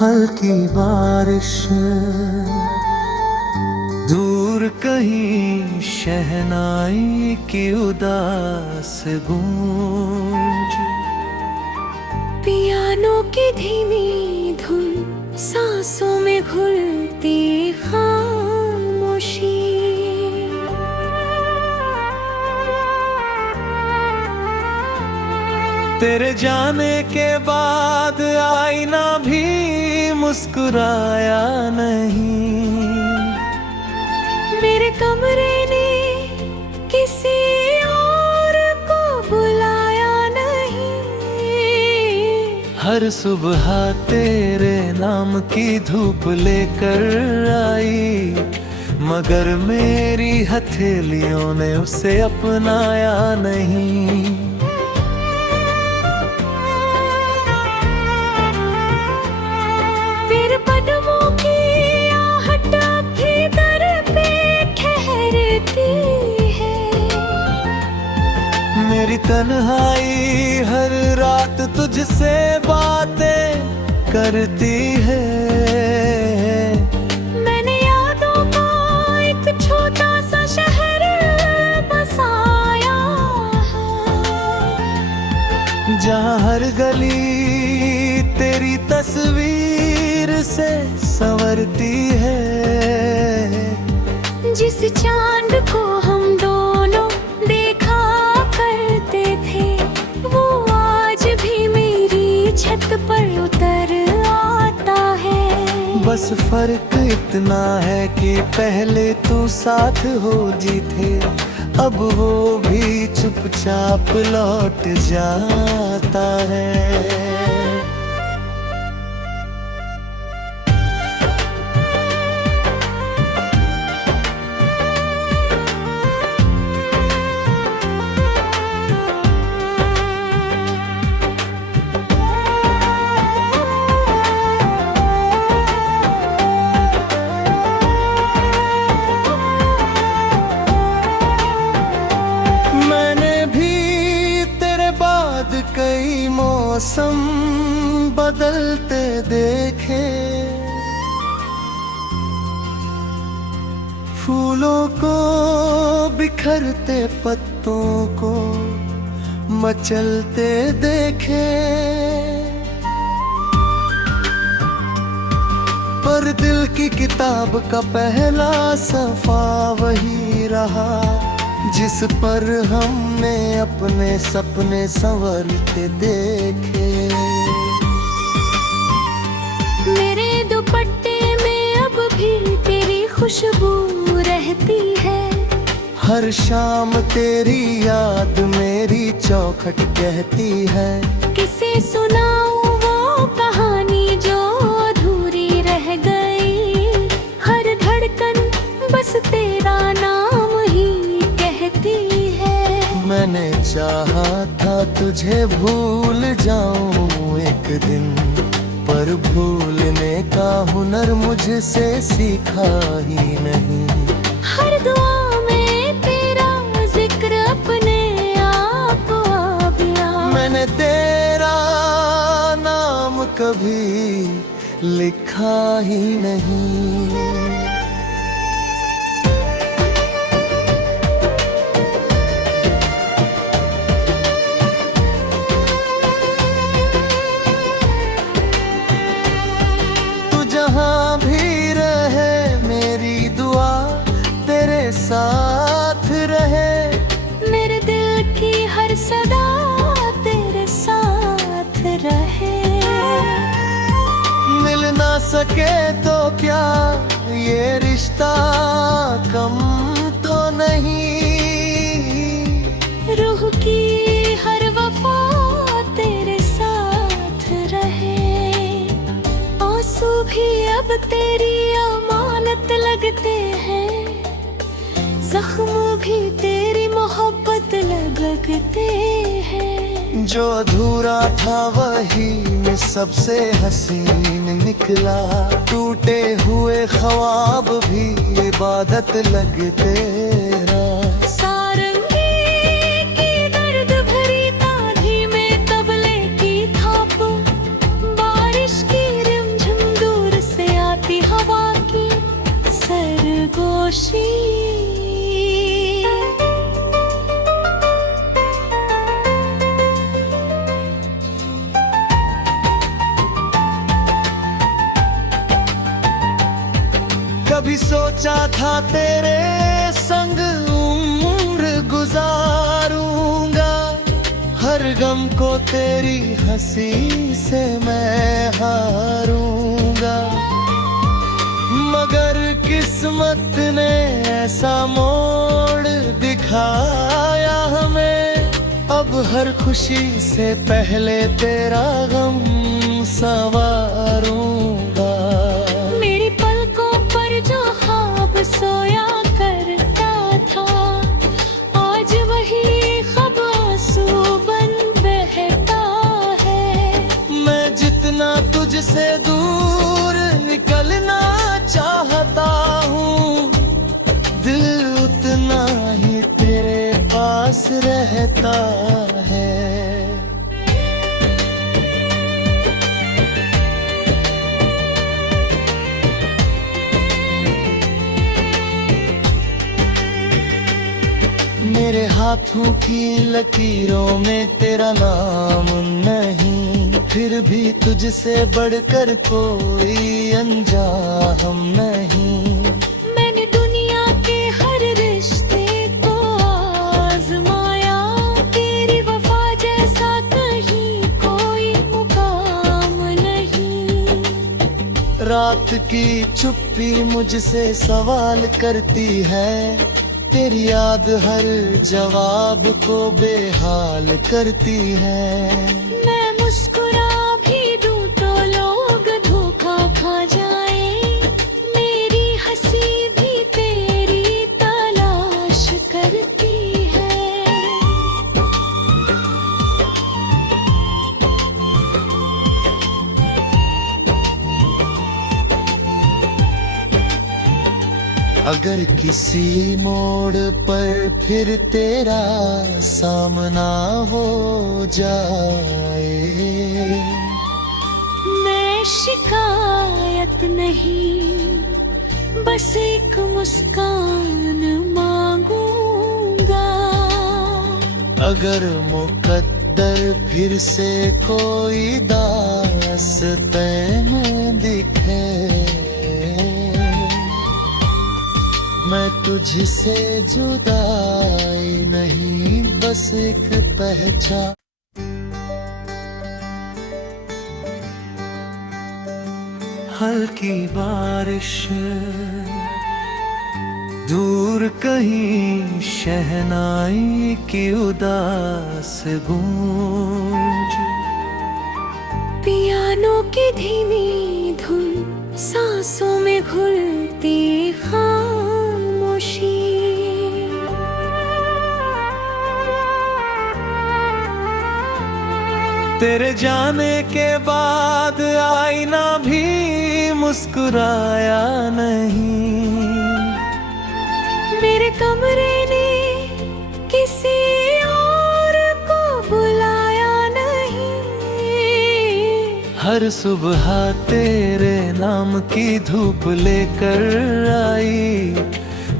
हल्की बारिश, दूर कहीं शहनाई की उदास गूंज, पियानो की धीमी धुन, सांसों में घुलती खामोशी। तेरे जाने के बाद आईना भी मुस्कुराया नहीं, मेरे कमरे ने किसी और को बुलाया नहीं। हर सुबह तेरे नाम की धूप लेकर आई, मगर मेरी हथेलियों ने उसे अपनाया नहीं। कदमों की आहट भी दर पे ठहरती है, मेरी तन्हाई हर रात तुझसे बातें करती है। मैंने यादों का एक छोटा सा शहर बसाया है, जहाँ हर गली तेरी तस्वीर से संवरती है। जिस चांद को हम दोनों देखा करते थे, वो आज भी मेरी छत पर उतर आता है। बस फर्क इतना है कि पहले तू साथ हो जीते, अब वो भी चुपचाप लौट जाता है। कई मौसम बदलते देखे, फूलों को बिखरते पत्तों को मचलते देखे, पर दिल की किताब का पहला सफ़ा वही रहा, जिस पर हमने अपने सपने संवरते देखे। मेरे दुपट्टे में अब भी तेरी खुशबू रहती है, हर शाम तेरी याद मेरी चौखट कहती है। किसे सुनाऊं वो कहानी जो अधूरी रह गई, हर धड़कन बस तेरा नाम ही कहती है। मैंने चाहा था तुझे भूल जाऊं एक दिन, पर भूलने का हुनर मुझसे सीखा ही नहीं। हर दुआ में तेरा जिक्र अपने आप आ गया, मैंने तेरा नाम कभी लिखा ही नहीं। जहाँ भी रहे मेरी दुआ तेरे साथ रहे, मेरे दिल की हर सदा तेरे साथ रहे। मिल ना सके तो क्या ये रिश्ता कम तो नहीं, रूह की हर वफा तेरे साथ रहे। आंसू भी अब तेरी अमानत लगते हैं, जख्म भी तेरी मोहब्बत लगते हैं। जो अधूरा था वही सबसे हसीन निकला, टूटे हुए ख्वाब भी इबादत लगते रहा। बारिश की रिमझिम सोचा था तेरे संग उम्र गुजारूंगा, हर गम को तेरी हंसी से मैं हारूंगा। मगर किस्मत ने ऐसा मोड़ दिखाया हमें, अब हर खुशी से पहले तेरा गम संवारूंगा। मेरी पलकों पर जो ख्वाब सोया करता था, आज वही ख्वाब आंसू बन बहता है। मैं जितना तुझसे दूर निकलना चाहता हूँ, दिल उतना ही तेरे पास रहता है। मेरे हाथों की लकीरों में तेरा नाम नहीं, फिर भी तुझसे बढ़कर कोई अनजान नहीं। मैंने दुनिया के हर रिश्ते को आजमाया, तेरी वफा जैसा कहीं कोई मुकाम नहीं। रात की चुप्पी मुझसे सवाल करती है, तेरी याद हर जवाब को बेहाल करती है। मैं मुस्कुरा भी दूं तो लोग धोखा खा जाएं, मेरी हंसी भी तेरी तलाश करती है। अगर किसी मोड़ पर फिर तेरा सामना हो जाए, मैं शिकायत नहीं, बस एक मुस्कान मांगूंगा। अगर मुकद्दर फिर से कोई दास्तां दिखे, मैं तुझसे जुदाई नहीं, बस एक पहचान। हल्की बारिश दूर कहीं शहनाई की उदास गूंज, पियानो की धीमी धुन सांसों में घुलती खामोशी। तेरे जाने के बाद आईना भी मुस्कुराया नहीं, मेरे कमरे ने किसी और को बुलाया नहीं। हर सुबह तेरे नाम की धूप लेकर आई,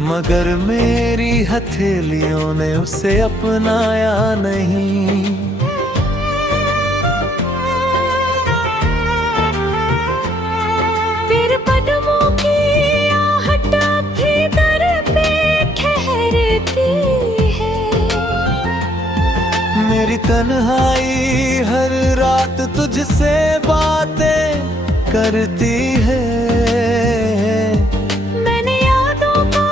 मगर मेरी हथेलियों ने उसे अपनाया नहीं। फिर कदमों की आहट भी दर पे ठहरती है, मेरी तन्हाई हर रात तुझसे बातें करती है। मैंने यादों का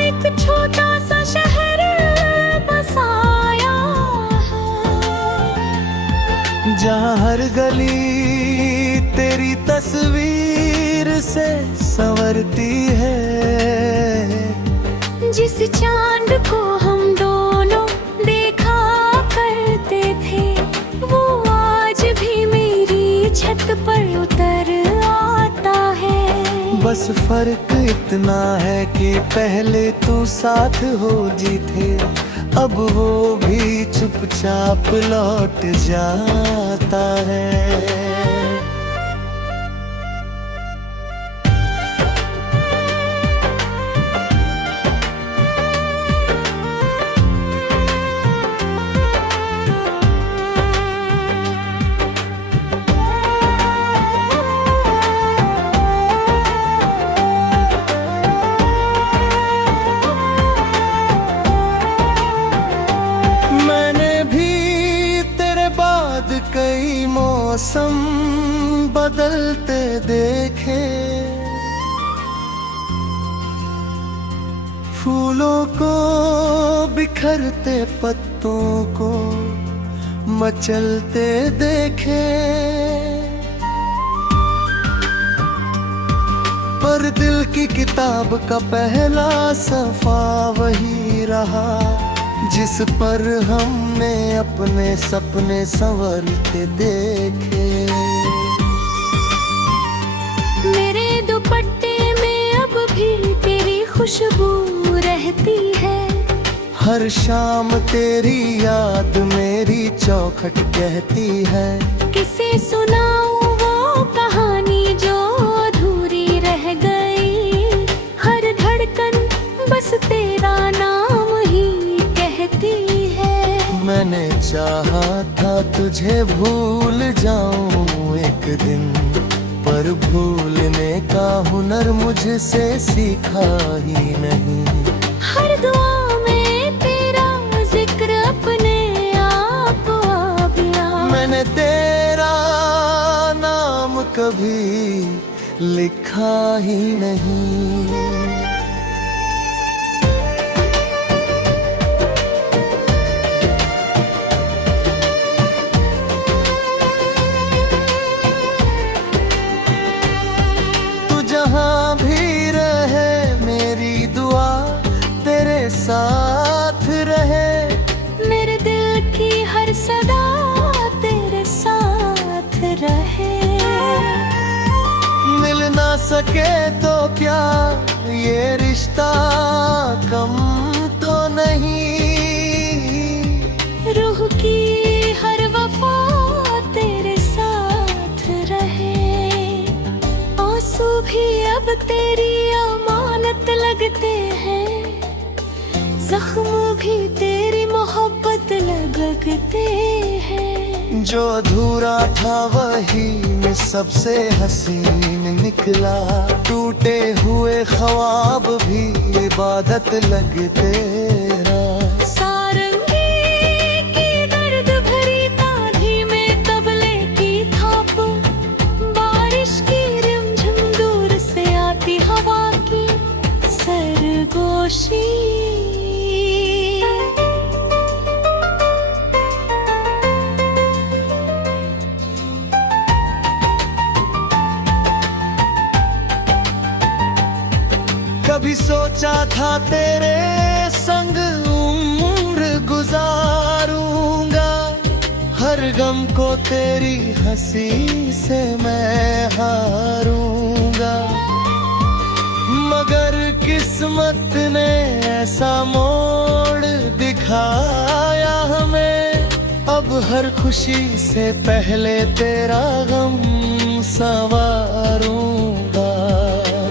एक छोटा सा शहर बसाया है, जहाँ हर गली तेरी तस्वीर से संवरती है। जिस चांद को हम दोनों देखा करते थे, वो आज भी मेरी छत पर उतर आता है। बस फर्क इतना है कि पहले तू साथ हो जीते, अब वो भी चुपचाप लौट जाता है। मौसम बदलते देखे, फूलों को बिखरते पत्तों को मचलते देखे, पर दिल की किताब का पहला सफ़ा वही रहा जिस पर हमने अपने सपने संवरते देखे। मेरे दुपट्टे में अब भी तेरी खुशबू रहती है, हर शाम तेरी याद मेरी चौखट कहती है। किसे सुनाऊं वो कहानी जो अधूरी रह गई, हर धड़कन बस तेरा नाम ही कहती है। मैंने चाहा था तुझे भूल जाऊं एक दिन, पर भूलने का हुनर मुझसे सीखा ही नहीं। हर दुआ में तेरा जिक्र अपने आप आ गया, मैंने तेरा नाम कभी लिखा ही नहीं। जहाँ भी रहे मेरी दुआ तेरे साथ रहे, मेरे दिल की हर सदा तेरे साथ रहे। मिल ना सके तो क्या ये रिश्ता कम तो नहीं, रूह की हर वफा तेरे साथ रहे। आंसू भी अब तेरी अमानत लगते हैं, जख्म भी तेरी मोहब्बत लगते हैं। जो अधूरा था वही में सबसे हसीन निकला, टूटे हुए ख्वाब भी इबादत लगते रहा। सारंगी की दर्द भरी ताधी में तबले की थाप, बारिश की रिमझिम दूर से आती हवा की सरगोशी। कभी सोचा था तेरे संग उम्र गुजारूंगा, हर गम को तेरी हंसी से मैं हारूंगा। मगर किस्मत ने ऐसा मोड़ दिखाया हमें, अब हर खुशी से पहले तेरा गम संवारूंगा।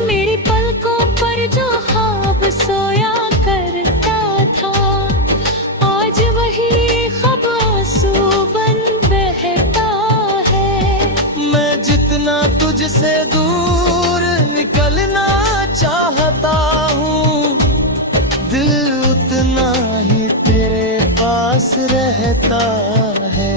मेरी पलकों पर जो ख्वाब सोया करता था, आज वही ख्वाब आंसू बन बहता है। मैं जितना तुझसे दूर निकलना चाहता हूँ, दिल उतना ही तेरे पास रहता है।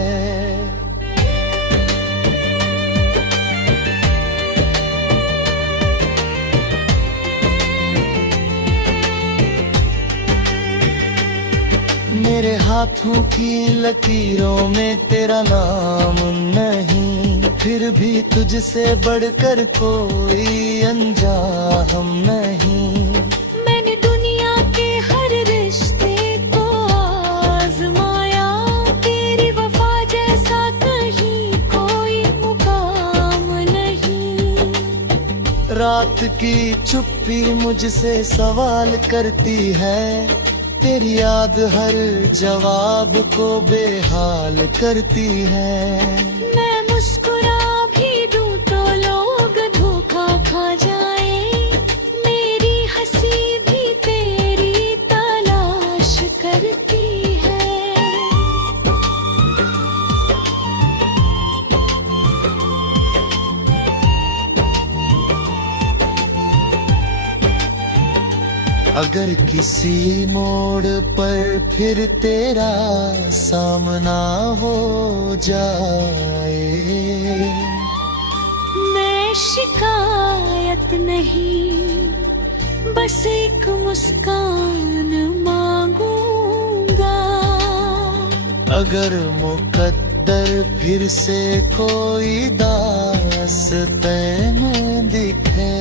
मेरे हाथों की लकीरों में तेरा नाम नहीं, फिर भी तुझसे बढ़कर कोई अनजान नहीं। मैंने दुनिया के हर रिश्ते को आजमाया, तेरी वफा जैसा कहीं कोई मुकाम नहीं। रात की चुप्पी मुझसे सवाल करती है, तेरी याद हर जवाब को बेहाल करती है। मैं मुस्कुरा भी दूं तो लोग धोखा खा जाए, मेरी हंसी भी तेरी तलाश करती है। अगर किसी मोड़ पर फिर तेरा सामना हो जाए। मैं शिकायत नहीं, बस एक मुस्कान मांगूंगा। अगर मुकद्दर फिर से कोई दास्तान में दिखे,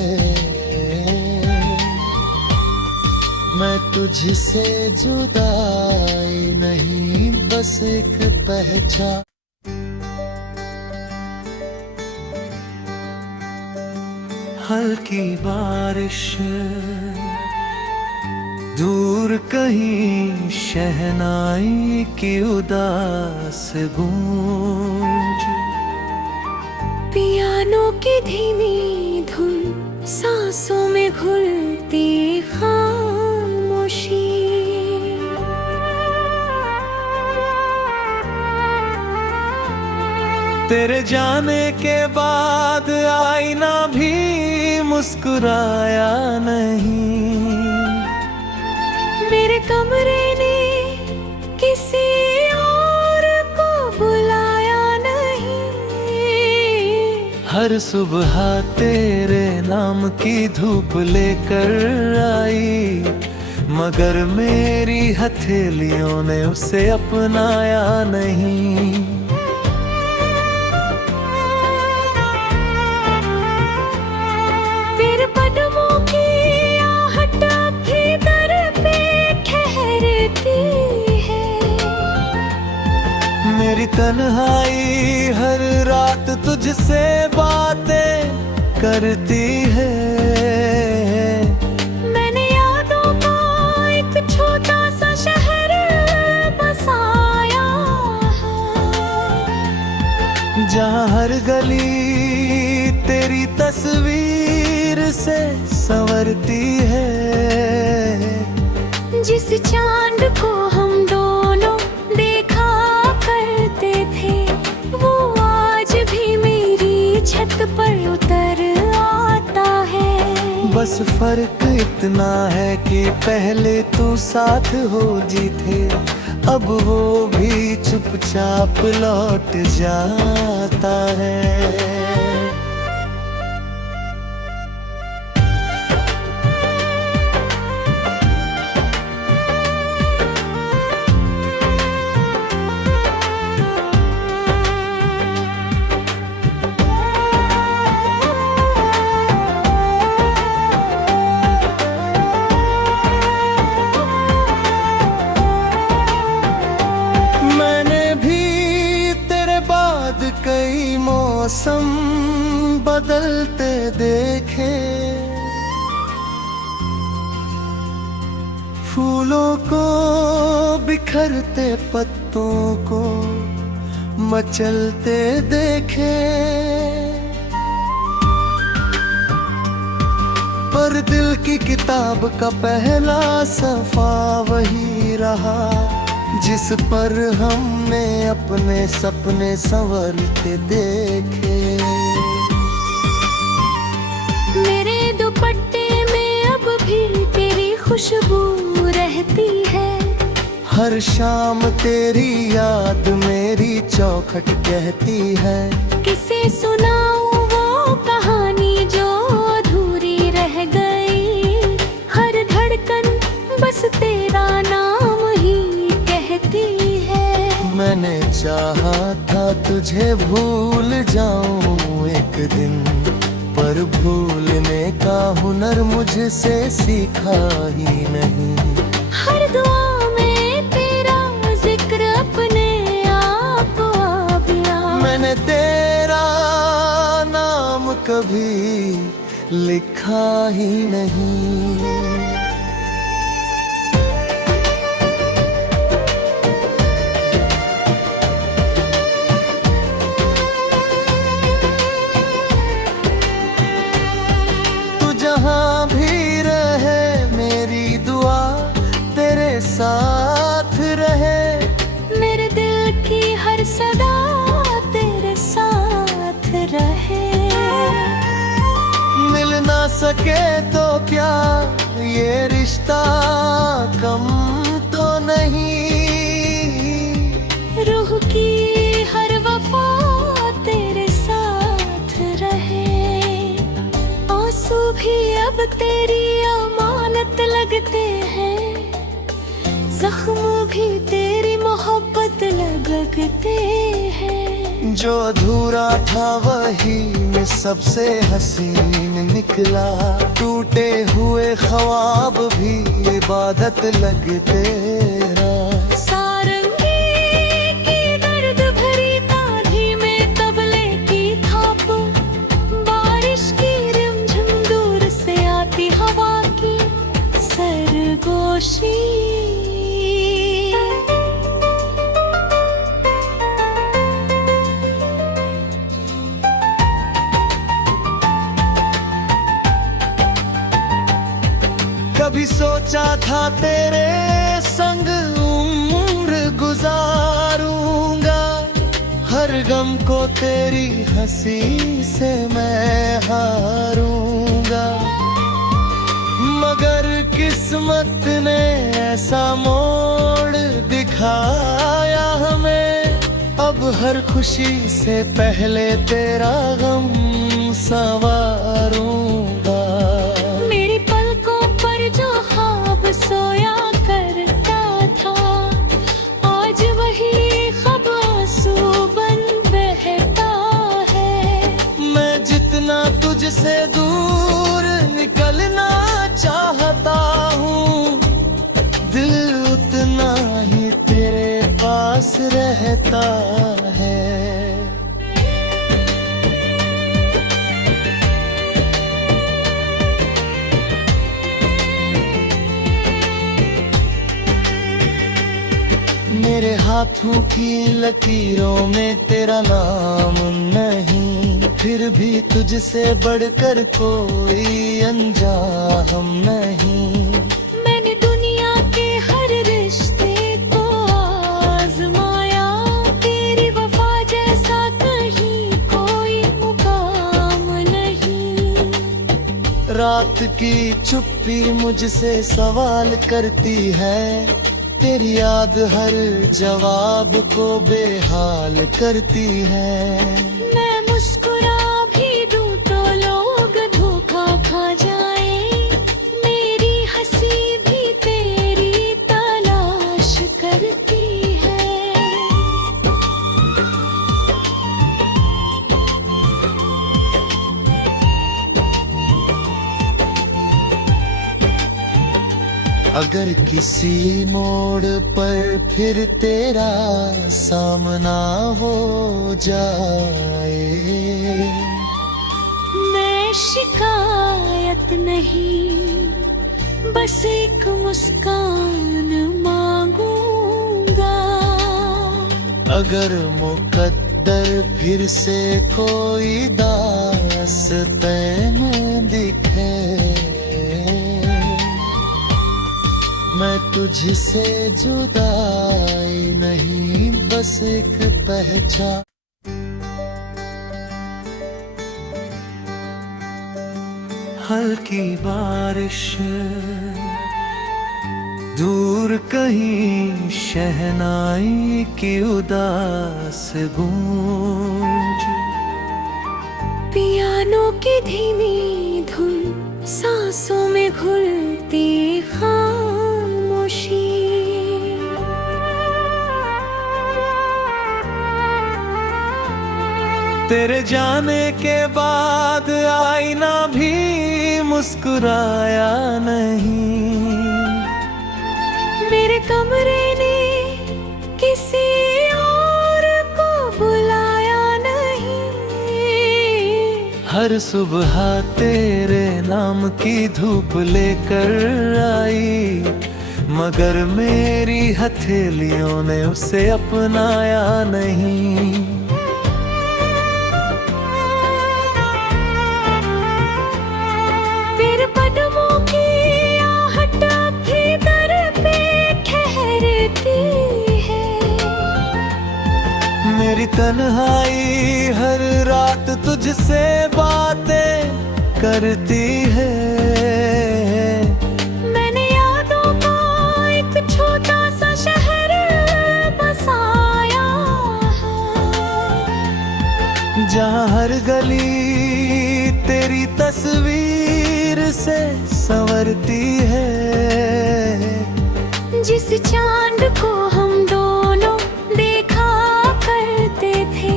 मैं तुझसे जुदाई नहीं, बस एक पहचान। हल्की बारिश दूर कहीं शहनाई की उदास गूंज, पियानो की धीमी धुन, सांसों में घुलती खामोशी। तेरे जाने के बाद आईना भी मुस्कुराया नहीं। मेरे कमरे ने किसी और को बुलाया नहीं। हर सुबह तेरे नाम की धूप लेकर आई, मगर मेरी हथेलियों ने उसे अपनाया नहीं। कदमों की आहट भी दर पे ठहरती है। मेरी तन्हाई हर रात तुझसे बातें करती है। मैंने यादों का एक छोटा सा शहर बसाया है, जहाँ हर गली तेरी तस्वीर से संवरती है। जिस चांद को हम दोनों देखा करते थे, वो आज भी मेरी छत पर उतर आता है। बस फर्क इतना है कि पहले तू साथ होती थे, अब वो भी चुपचाप लौट जाता है। कई मौसम बदलते देखे, फूलों को बिखरते पत्तों को मचलते देखे, पर दिल की किताब का पहला सफ़ा वही रहा, जिस पर हमने अपने सपने संवरते देखे। मेरे दुपट्टे में अब भी तेरी खुशबू रहती है। हर शाम तेरी याद मेरी चौखट कहती है। किसे सुनाऊं वो कहानी जो अधूरी रह गई, हर धड़कन बस तेरा नाम ही कहती है। मैंने चाहा था तुझे भूल जाऊं एक दिन, पर भूलने का हुनर मुझसे सीखा ही नहीं। हर दुआ में तेरा जिक्र अपने आप आ गया। मैंने तेरा नाम कभी लिखा ही नहीं। जहाँ भी रहे मेरी दुआ तेरे साथ रहे। मेरे दिल की हर सदा तेरे साथ रहे। मिल ना सके तो क्या ये रिश्ता कम तो नहीं। रूह की हर भी तेरी मोहब्बत लगते हैं। जो अधूरा था वही में सबसे हसीन निकला, टूटे हुए ख्वाब भी इबादत लगते रहा। सारंगी की दर्द भरी ताधी में तबले की थाप, बारिश की रिमझिम दूर से आती हवा की सरगोशी। कभी सोचा था तेरे संग उम्र गुजारूंगा, हर गम को तेरी हंसी से मैं हारूंगा। मगर किस्मत ने ऐसा मोड़ दिखाया हमें, अब हर खुशी से पहले तेरा गम संवारूंगा। मेरी पलकों पर जो ख्वाब सोया करता था, आज वही ख्वाब आंसू बन बहता है। मैं जितना तुझसे दूर निकलना चाहता हूँ, दिल उतना ही तेरे पास रहता है। मेरे हाथों की लकीरों में तेरा नाम नहीं, फिर भी तुझसे बढ़कर कोई अनजान नहीं। मैंने दुनिया के हर रिश्ते को आजमाया, तेरी वफा जैसा कहीं कोई मुकाम नहीं। रात की चुप्पी मुझसे सवाल करती है, तेरी याद हर जवाब को बेहाल करती है। मैं मुस्कुरा भी दूं तो लोग धोखा खा जाएं, मेरी हंसी भी तेरी तलाश करती है। अगर किसी मोड़ पर फिर तेरा सामना हो जाए, मैं शिकायत नहीं, बस एक मुस्कान मांगूंगा। अगर मुकद्दर फिर से कोई दास्तान में दिखे, मैं तुझसे जुदाई नहीं, बस एक पहचान। हल्की बारिश दूर कहीं शहनाई की उदास गूंज, पियानो की धीमी धुन सांसों में घुलती खामोशी। तेरे जाने के बाद आईना भी मुस्कुराया नहीं, मेरे कमरे ने किसी और को बुलाया नहीं। हर सुबह तेरे नाम की धूप लेकर आई, मगर मेरी हथेलियों ने उसे अपनाया नहीं। फिर कदमों की आहट भी दर पे ठहरती है, मेरी तन्हाई हर रात तुझसे बातें करती है। मैंने यादों का एक छोटा सा शहर बसाया है, जहाँ हर गली तेरी तस्वीर से संवरती है। जिस चांद को हम दोनों देखा करते थे,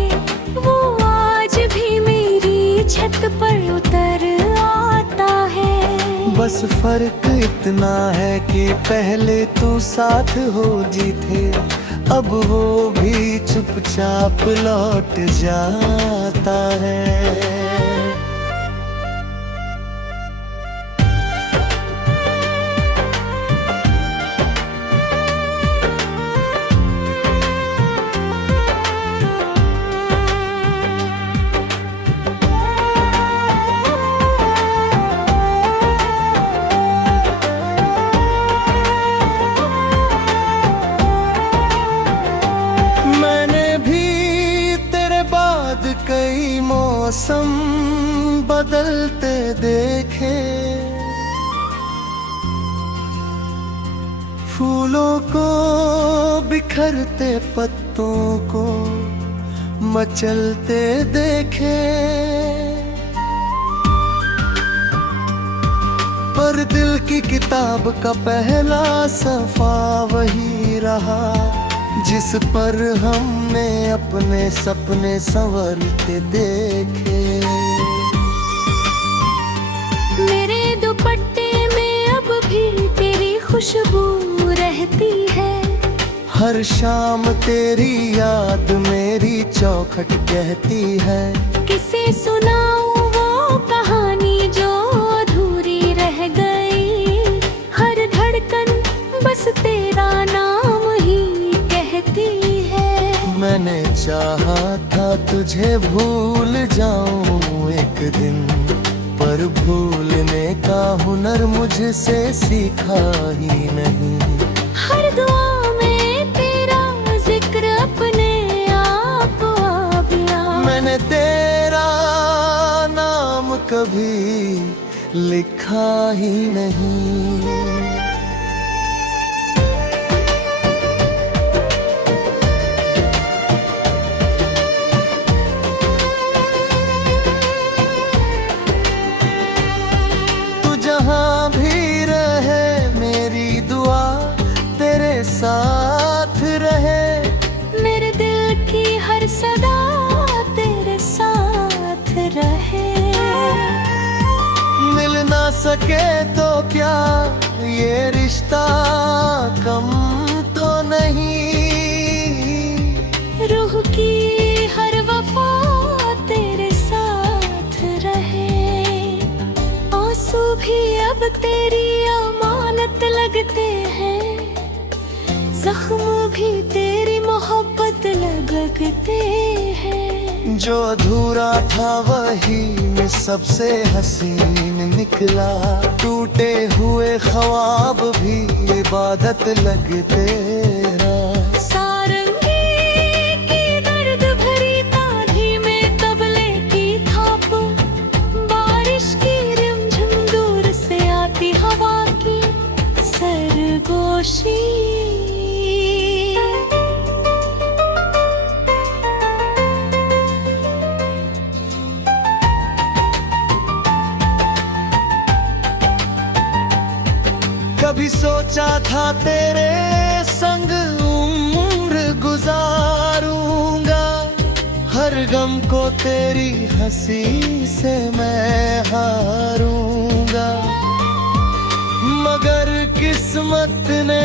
वो आज भी मेरी छत पर उतर आता है। बस फर्क इतना है कि पहले तू साथ हो जीते, अब वो भी चुपचाप लौट जाता है। कई मौसम बदलते देखे, फूलों को बिखरते, पत्तों को मचलते देखे, पर दिल की किताब का पहला सफ़ा वही रहा, जिस पर हमने अपने सपने संवरते देखे। मेरे दुपट्टे में अब भी तेरी खुशबू रहती है, हर शाम तेरी याद मेरी चौखट कहती है। किसे सुनाऊं वो कहानी जो अधूरी रह गई, हर धड़कन बस तेरा नाम ही कहती है। मैंने चाहा था तुझे भूल जाऊं एक दिन, पर भूलने का हुनर मुझसे सीखा ही नहीं। हर दुआ में तेरा जिक्र अपने आप आ गया, मैंने तेरा नाम कभी लिखा ही नहीं। जहाँ भी रहे मेरी दुआ तेरे साथ रहे, मेरे दिल की हर सदा तेरे साथ रहे। मिल ना सके तो क्या ये रिश्ता कम तो नहीं, रूह की हर वफा तेरे साथ रहे। आंसू भी अब तेरी अमानत लगते हैं, जख्म भी तेरी मोहब्बत लगते हैं। जो अधूरा था वही में सबसे हसीन निकला, टूटे हुए ख्वाब भी इबादत लगते रहा। कभी सोचा था तेरे संग उम्र गुजारूंगा, हर गम को तेरी हंसी से मैं हारूंगा, मगर किस्मत ने